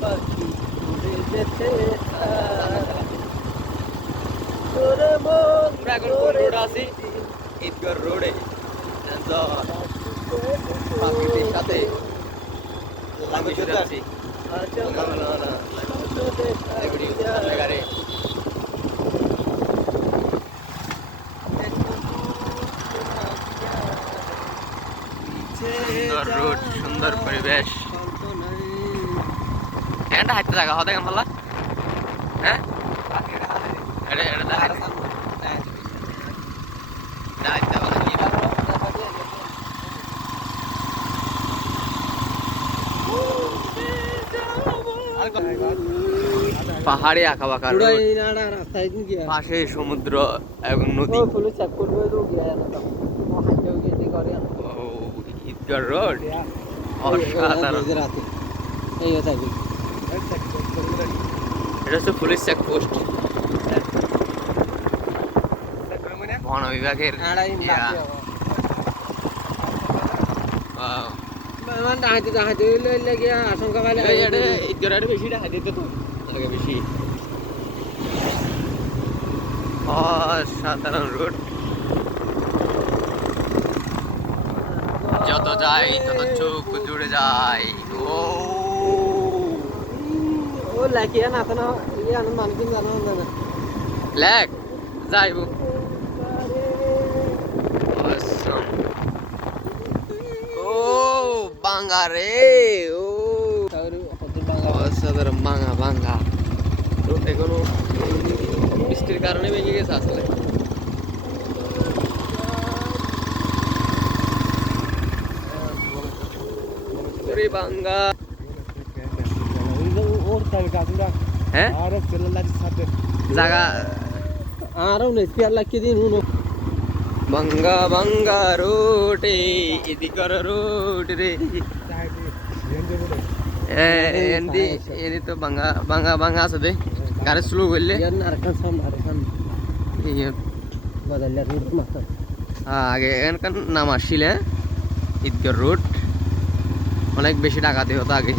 পাখি উড়ে যেতে তোরে মন আমরা এখন কোন রোড আছি? ঈদগাহ রোডে পাখিদের সাথে আমি যাচ্ছি সুন্দর রোড, সুন্দর পরিবেশ। এখানটা হাঁটতে থাকা হতে কেমন বললা? হ্যাঁ পাহাড়ে আঁকা বাঁকা পাশে সমুদ্র এবং নদী। ঈদগাহ রোড অসাধারণ। এটা হচ্ছে পুলিশ চেকপোস্ট, বন বিভাগের। বেশি অসাধারণ রোড, যত যাই তত চোখ জুড়ে যায়। লেক যাইব ও বাঙ্গা রে, ও অসাধারণ বাঙ্গা বাঙ্গা। তো এখনো বৃষ্টির কারণে ভেঙে গেছে আসলে। বাঙ্গা জায়গা বাঙ্গা বাঙ্গা রোডে এদিকর রোড রে এদি তো বাঙ্গা বাঙ্গা বাঙ্গা আছে দে গাড়ি স্লো করলে আগে এখানকার নাম আসছিল ঈদগাহ রোড, অনেক বেশি ডাকাতি হতো আগে।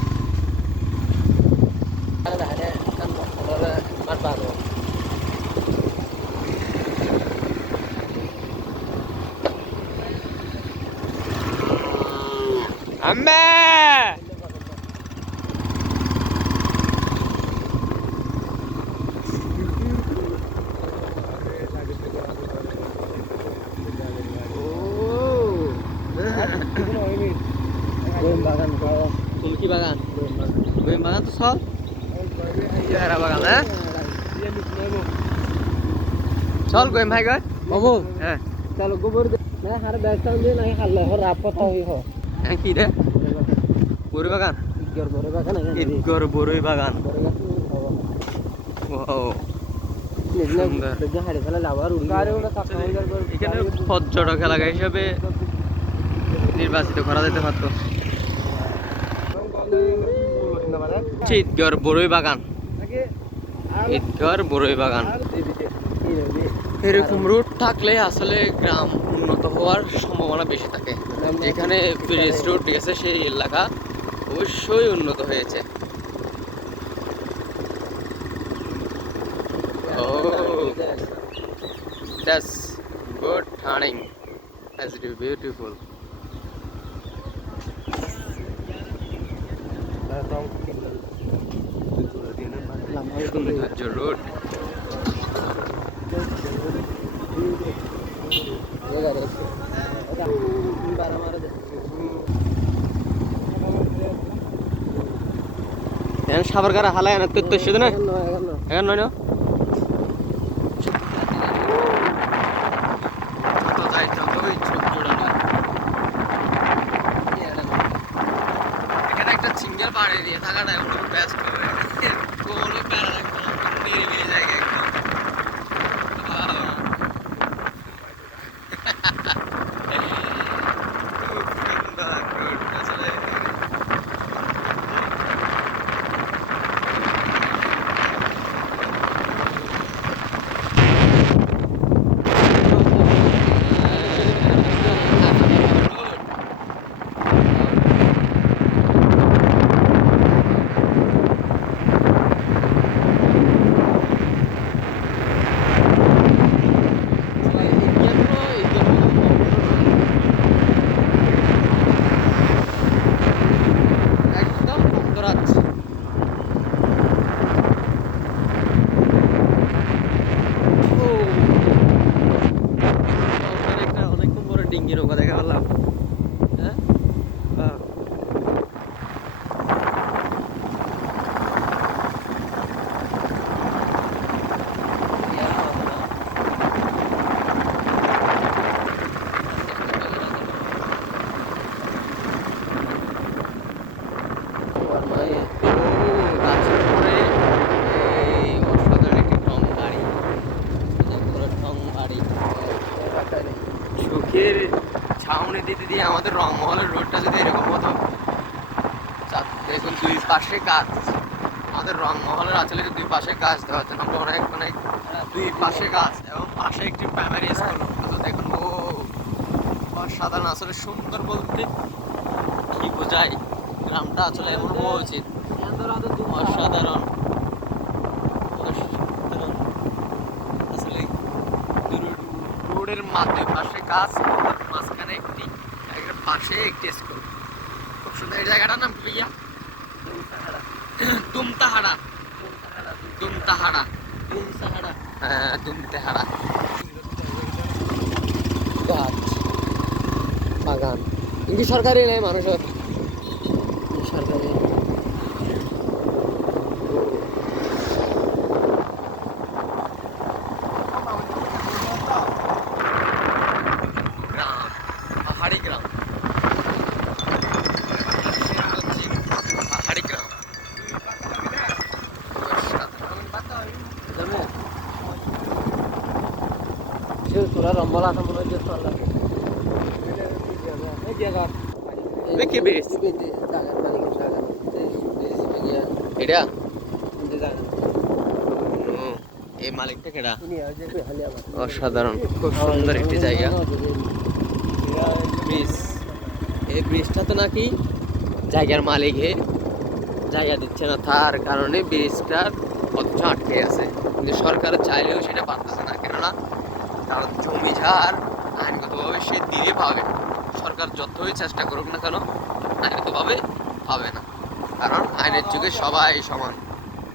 আম্মা বাগান, কি বাগান? বাগান তো সব বাগান। হ্যাঁ চল গোয়েম ভাই গয় বাবু। হ্যাঁ চলো গোবর হার ব্যাগটা দিয়ে না খালে হর রাপত হই হ। হ্যাঁ কি রে বড়ই বাগান? ঈদগাহ বড়ই বাগান। এখানে পর্যটক এলাকা হিসাবে নির্বাচিত করা যেতে পারতো। ঈদগাহ বড়ই বাগান, ঈদগাহ বড়ই বাগান। এরকম রুট থাকলে আসলে গ্রাম উন্নত হওয়ার সম্ভাবনা বেশি থাকে। যেখানে ব্রিজ রোড গেছে সেই এলাকা অবশ্যই উন্নত হয়েছে। That's good turning. That's beautiful. সৌন্দর্য রোড। সাবরকার হালায় না তো শুধু না এখন নয় না এখানে একটা সিঙ্গেল পাড়ে দিয়ে থাকাটা বেস্ট কোনো প্যারা নিরিবিলি জায়গা একদম। পাশে গাছ, আমাদের রংমহলের আসলে দুই পাশে গাছ দেওয়া হচ্ছে, অনেক অনেক দুই পাশে গাছ এবং পাশে একটি প্রাইমারি স্কুল। তো দেখুন ও অসাধারণ, আসলে সুন্দর বলতে কি বোঝায়, গ্রামটা আসলে এমন হওয়া উচিত, অসাধারণ অসাধারণ। আসলে রোডের মাঝে পাশে গাছ, মাঝখানে একটি পাশে একটি স্কুল, খুব সুন্দর। এই জায়গাটার নাম কি ভাইয়া? দুমতাহাড়া। দুমতাহাড়া, দুমতাহাড়া, হ্যাঁ দুমতাহাড়া। গাছ বাগান কিন্তু সরকারি নেই, মানুষের সরকারি। গ্রাম, পাহাড়ি গ্রাম, পাহাড়ি গ্রাম। তোরা রম্বলা তো মনে হচ্ছে দেখি বেশ এটা এই মালিকটা কেডা? অসাধারণ, খুব সুন্দর একটি জায়গা। ব্রিজ, এই ব্রিজটা তো নাকি জায়গার মালিক জায়গা দিচ্ছে না, তার কারণে ব্রিজটার অথচ আটকে আছে, কিন্তু সরকার চাইলেও সেটা পারতেছে না। কেননা কারণ জমি ঝাড় আইনগতভাবে সে দিলে পাবে, সরকার যতই চেষ্টা করুক না কেন আইনগতভাবে পাবে না, কারণ আইনের যুগে সবাই সমান।